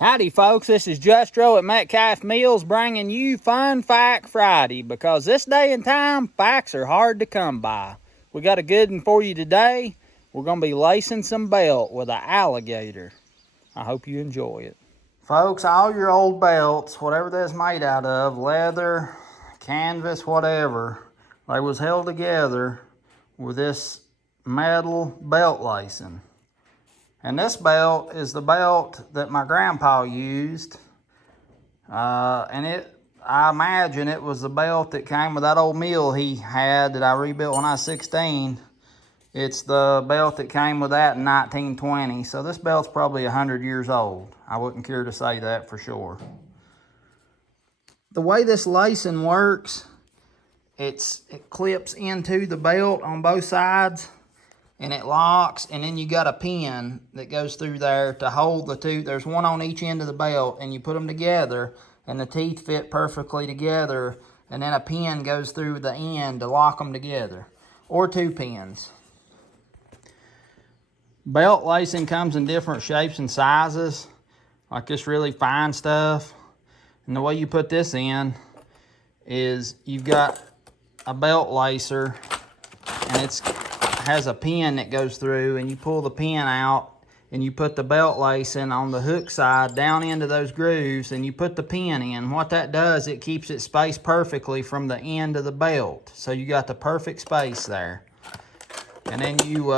Howdy folks, this is Justro at Metcalf Mills bringing you Fun Fact Friday, because this day and time, facts are hard to come by. We got a good one for you today. We're going to be lacing some belt with an alligator. I hope you enjoy it. Folks, all your old belts, whatever that's made out of, leather, canvas, whatever, they was held together with this metal belt lacing. And this belt is the belt that my grandpa used. I imagine it was the belt that came with that old mill he had that I rebuilt when I was 16. It's the belt that came with that in 1920. So this belt's probably 100 years old. I wouldn't care to say that for sure. The way this lacing works, it clips into the belt on both sides, and it locks, and then you got a pin that goes through there to hold the two. There's one on each end of the belt, and you put them together, and the teeth fit perfectly together, and then a pin goes through the end to lock them together, or two pins. Belt lacing comes in different shapes and sizes, like this really fine stuff. And the way you put this in is you've got a belt lacer, and it has a pin that goes through, and you pull the pin out and you put the belt lacing on the hook side down into those grooves, and you put the pin in. What that does, it keeps it spaced perfectly from the end of the belt, so you got the perfect space there. And then you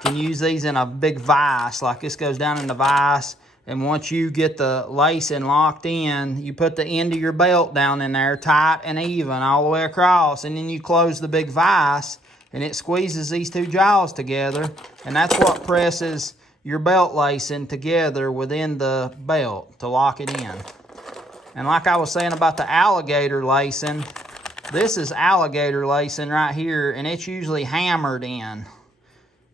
can use these in a big vise, like this goes down in the vise. And once you get the lacing locked in, you put the end of your belt down in there tight and even all the way across, and then you close the big vise, and it squeezes these two jaws together, and that's what presses your belt lacing together within the belt to lock it in. And like I was saying about the alligator lacing, this is alligator lacing right here, and it's usually hammered in.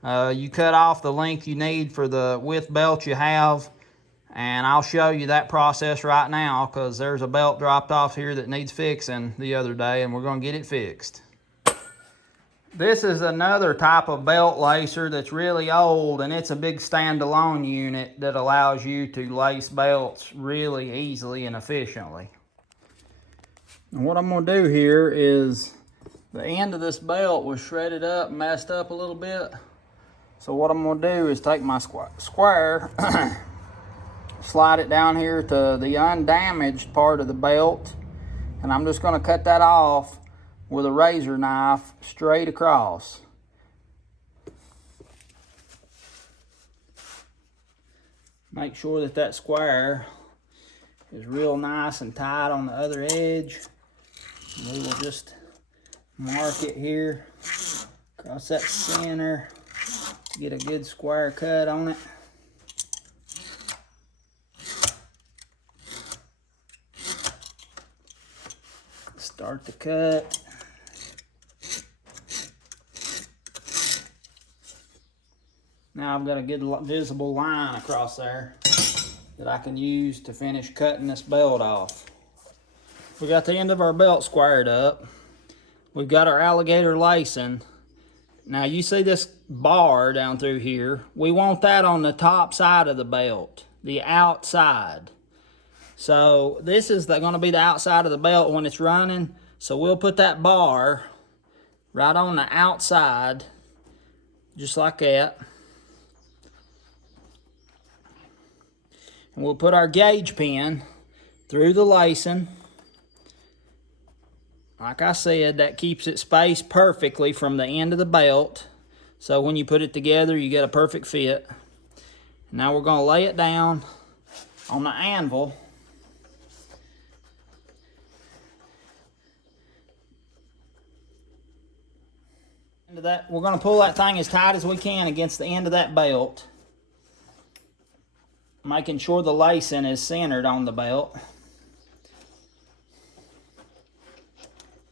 You cut off the length you need for the width belt you have, and I'll show you that process right now, because there's a belt dropped off here that needs fixing the other day, and we're going to get it fixed. This is another type of belt lacer that's really old, and it's a big standalone unit that allows you to lace belts really easily and efficiently. And what I'm going to do here is, the end of this belt was shredded up, messed up a little bit. So what I'm going to do is take my square, slide it down here to the undamaged part of the belt, and I'm just going to cut that off with a razor knife straight across. Make sure that that square is real nice and tight on the other edge. We will just mark it here across that center, get a good square cut on it. Start the cut. Now I've got a good visible line across there that I can use to finish cutting this belt off. We got the end of our belt squared up. We've got our alligator lacing. Now you see this bar down through here. We want that on the top side of the belt, the outside. So this is going to be the outside of the belt when it's running. So we'll put that bar right on the outside, just like that. And we'll put our gauge pin through the lacing. Like I said, that keeps it spaced perfectly from the end of the belt. So when you put it together, you get a perfect fit. Now we're going to lay it down on the anvil. We're going to pull that thing as tight as we can against the end of that belt, making sure the lacing is centered on the belt.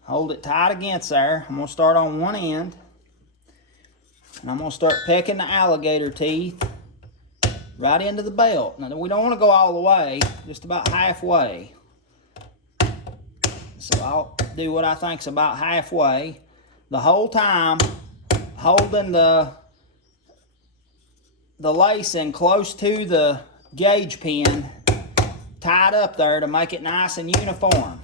Hold it tight against there. I'm going to start on one end, and I'm going to start pecking the alligator teeth right into the belt. Now we don't want to go all the way, just about halfway. So I'll do what I think's about halfway. The whole time holding the lacing close to the gauge pin tied up there to make it nice and uniform.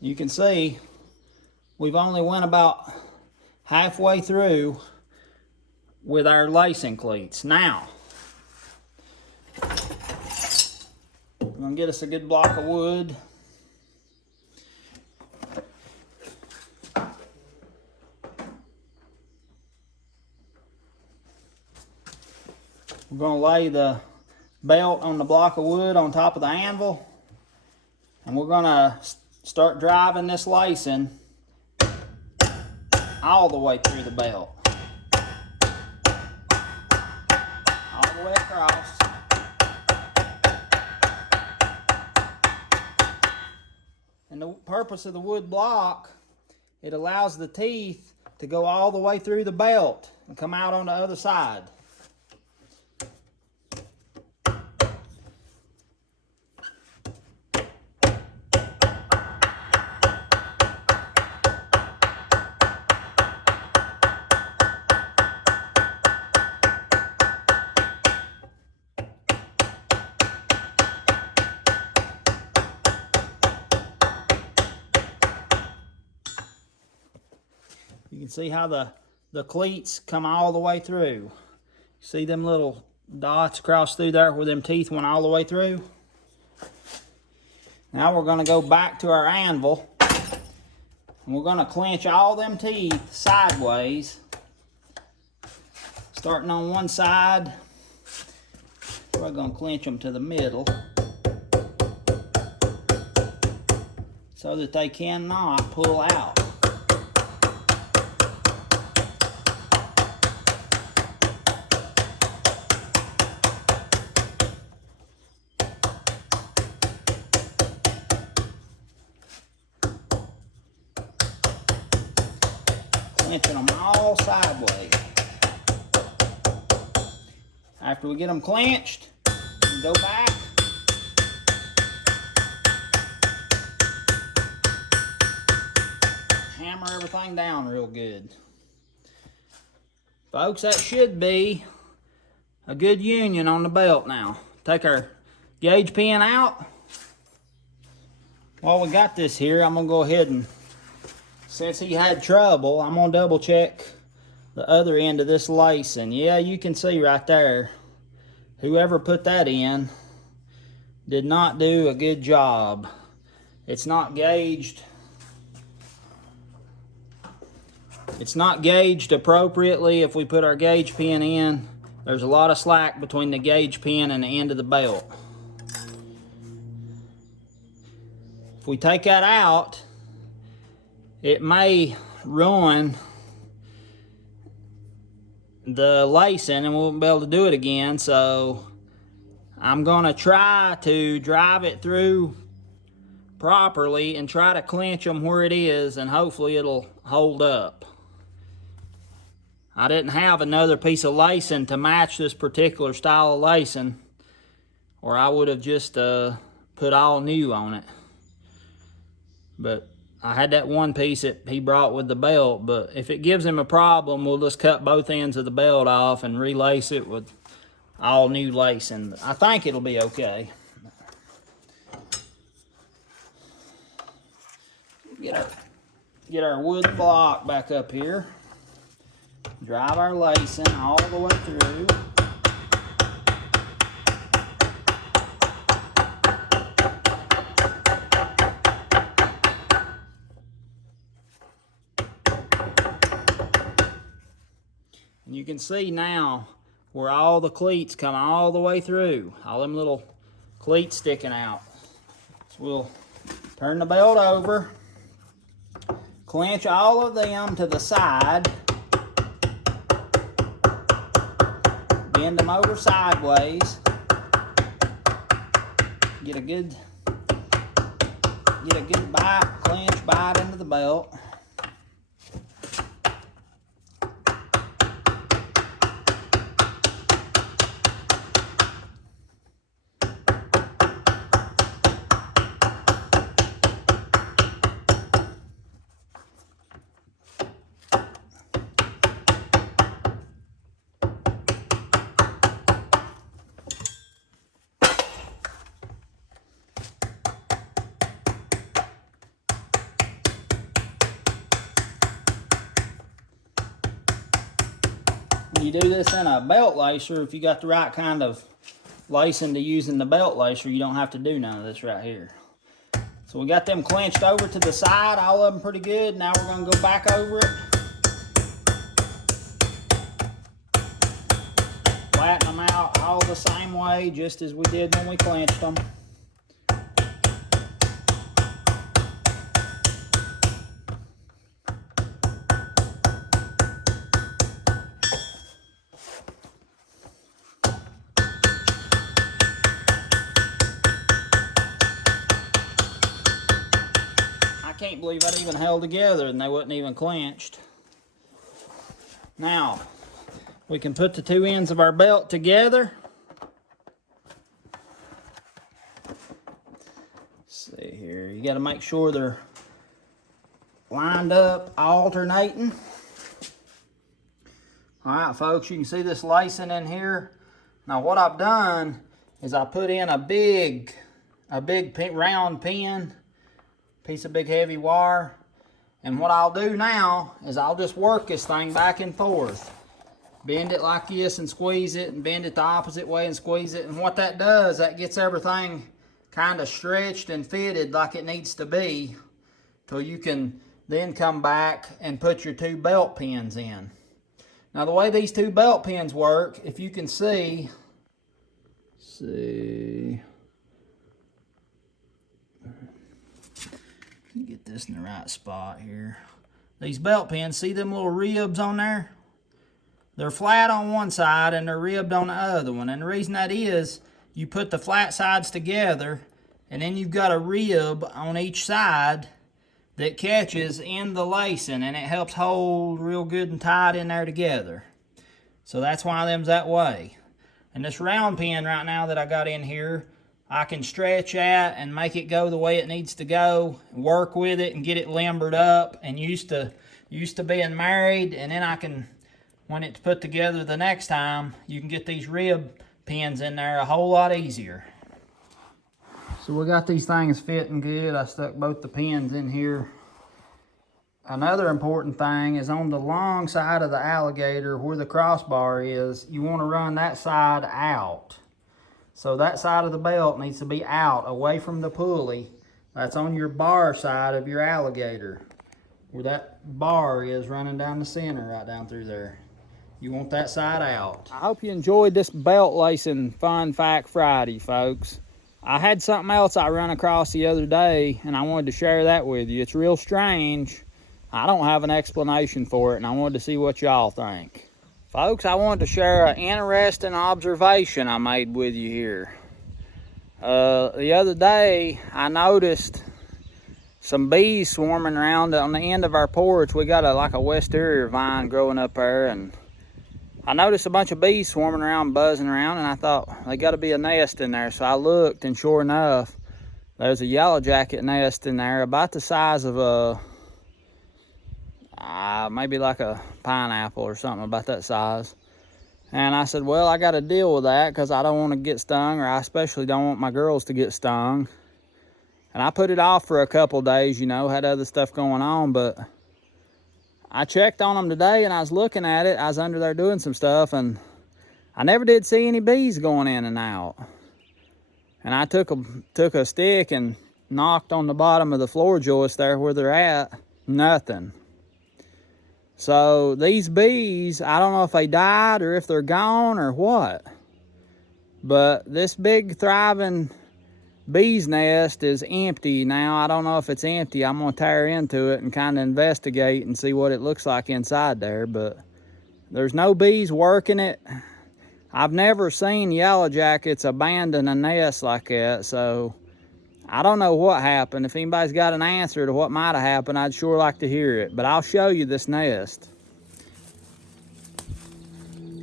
You can see we've only went about halfway through with our lacing cleats. Now, we're going to get us a good block of wood. We're going to lay the belt on the block of wood on top of the anvil, and we're going to start driving this lacing all the way through the belt. All the way across. And the purpose of the wood block, it allows the teeth to go all the way through the belt and come out on the other side. You can see how the cleats come all the way through. See them little dots across through there where them teeth went all the way through? Now we're going to go back to our anvil, and we're going to clench all them teeth sideways, starting on one side. We're going to clench them to the middle so that they cannot pull out. Clenching them all sideways. After we get them clenched, we go back. Hammer everything down real good. Folks, that should be a good union on the belt now. Take our gauge pin out. While we got this here, I'm going to go ahead and, since he had trouble, I'm going to double check the other end of this lacing. Yeah, you can see right there, whoever put that in did not do a good job. It's not gauged. It's not gauged appropriately. If we put our gauge pin in, there's a lot of slack between the gauge pin and the end of the belt. If we take that out, it may ruin the lacing and we won't be able to do it again. So I'm going to try to drive it through properly and try to clench them where it is, and hopefully it'll hold up. I didn't have another piece of lacing to match this particular style of lacing, or I would have just put all new on it. But I had that one piece that he brought with the belt, but if it gives him a problem, we'll just cut both ends of the belt off and relace it with all new lacing. I think it'll be okay. Get our wood block back up here. Drive our lacing all the way through. And you can see now where all the cleats come all the way through. All them little cleats sticking out. So we'll turn the belt over. Clench all of them to the side. Bend them over sideways. Get a good bite, clench bite into the belt. you do this in a belt lacer, if you got the right kind of lacing to use in the belt lacer, you don't have to do none of this right here. So we got them clenched over to the side, all of them pretty good. Now we're gonna go back over it. Flatten them out all the same way, just as we did when we clenched them. I can't believe that even held together and they wasn't even clenched. Now, we can put the two ends of our belt together. Let's see here. You got to make sure they're lined up, alternating. All right, folks, you can see this lacing in here. Now, what I've done is I put in a big round pin, piece of big heavy wire. And what I'll do now is I'll just work this thing back and forth. Bend it like this and squeeze it, and bend it the opposite way and squeeze it. And what that does, that gets everything kind of stretched and fitted like it needs to be, till you can then come back and put your two belt pins in. Now the way these two belt pins work, if you can see, get this in the right spot here. These belt pins, see them little ribs on there? They're flat on one side and they're ribbed on the other one. And the reason that is, you put the flat sides together and then you've got a rib on each side that catches in the lacing, and it helps hold real good and tight in there together. So that's why them's that way. And this round pin right now that I got in here, I can stretch at and make it go the way it needs to go, work with it and get it limbered up, and used to being married, and then I can, when it's put together the next time, you can get these rib pins in there a whole lot easier. So we got these things fitting good. I stuck both the pins in here. Another important thing is on the long side of the alligator where the crossbar is, you want to run that side out. So that side of the belt needs to be out, away from the pulley. That's on your bar side of your alligator, where that bar is running down the center, right down through there. You want that side out. I hope you enjoyed this belt lacing Fun Fact Friday, folks. I had something else I ran across the other day, and I wanted to share that with you. It's real strange. I don't have an explanation for it, and I wanted to see what y'all think. Folks, I wanted to share an interesting observation I made with you here. The other day, I noticed some bees swarming around on the end of our porch. We got like a wisteria vine growing up there, and I noticed a bunch of bees swarming around, buzzing around, and I thought, they got to be a nest in there. So I looked, and sure enough, there's a yellowjacket nest in there, about the size of maybe like a pineapple or something, about that size. And I said, well, I got to deal with that because I don't want to get stung, or I especially don't want my girls to get stung. And I put it off for a couple days, you know, had other stuff going on, but I checked on them today, and I was looking at it. I was under there doing some stuff, and I never did see any bees going in and out. And I took a stick and knocked on the bottom of the floor joist there where they're at. Nothing. So these bees, I don't know if they died or if they're gone or what. But this big thriving bee's nest is empty now. I don't know if it's empty. I'm going to tear into it and kind of investigate and see what it looks like inside there. But there's no bees working it. I've never seen yellowjackets abandon a nest like that. So I don't know what happened. If anybody's got an answer to what might have happened, I'd sure like to hear it. But I'll show you this nest.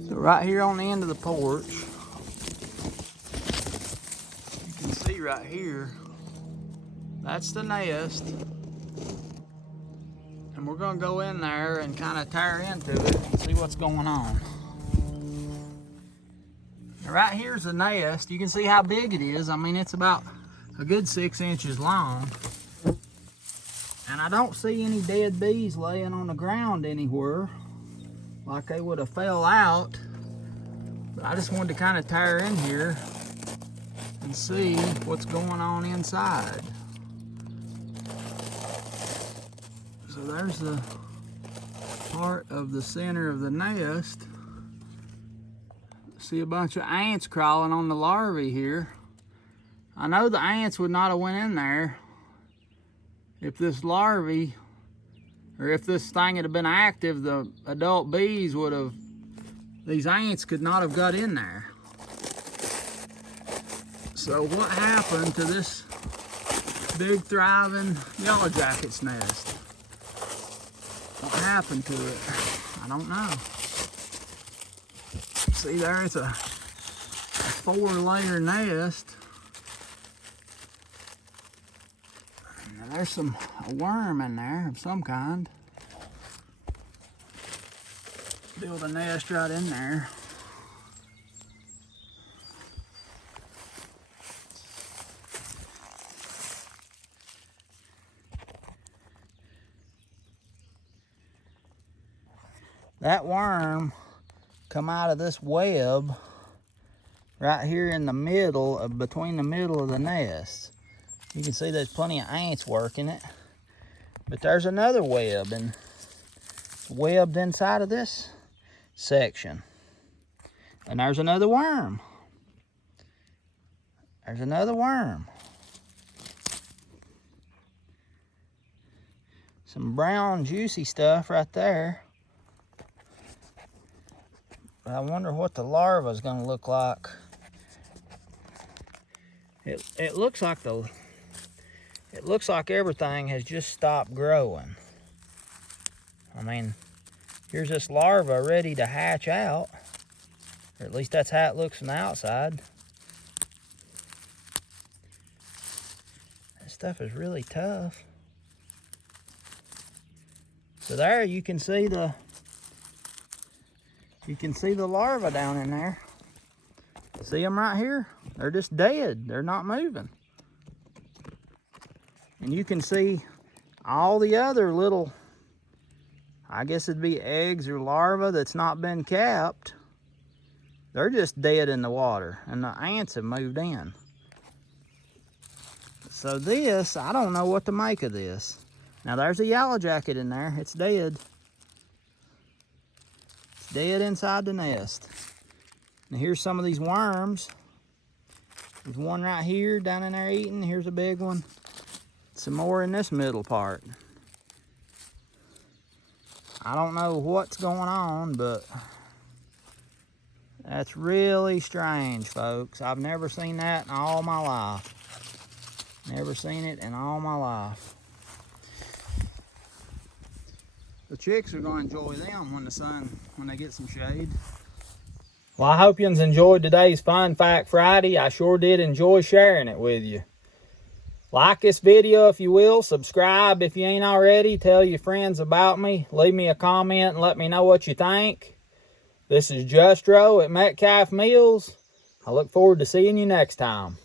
So right here on the end of the porch, you can see right here, that's the nest. And we're gonna go in there and kind of tear into it and see what's going on. Now right here's the nest. You can see how big it is. I mean, it's about a good 6 inches long. And I don't see any dead bees laying on the ground anywhere. like they would have fell out. But I just wanted to kind of tear in here and see what's going on inside. So there's the part of the center of the nest. See a bunch of ants crawling on the larvae here. I know the ants would not have went in there if this larvae, or if this thing had been active. The adult bees would have, these ants could not have got in there. So what happened to this big thriving Yellowjackets nest? What happened to it? I don't know. See there, it's a 4-layer nest. Now there's a worm in there of some kind. Build a nest right in there. That worm come out of this web right here in the middle of, between the middle of the nest. You can see there's plenty of ants working it, but there's another web, and it's webbed inside of this section. And there's another worm. There's another worm. Some brown juicy stuff right there. I wonder what the larva is going to look like. It looks like everything has just stopped growing. I mean, here's this larva ready to hatch out, or at least that's how it looks from the outside. That stuff is really tough. So there you can see the larva down in there. See them right here? They're just dead. They're not moving. And you can see all the other little, I guess it'd be eggs or larvae that's not been capped. They're just dead in the water, and the ants have moved in. So this, I don't know what to make of this. Now there's a yellowjacket in there. It's dead. Dead inside the nest. Now here's some of these worms. There's one right here down in there eating. Here's a big one. Some more in this middle part. I don't know what's going on, but that's really strange, folks. I've never seen that in all my life. Never seen it in all my life. The chicks are going to enjoy them when they get some shade. Well, I hope you enjoyed today's Fun Fact Friday. I sure did enjoy sharing it with you. Like this video if you will. Subscribe if you ain't already. Tell your friends about me. Leave me a comment and let me know what you think. This is Justro at Metcalf Mills. I look forward to seeing you next time.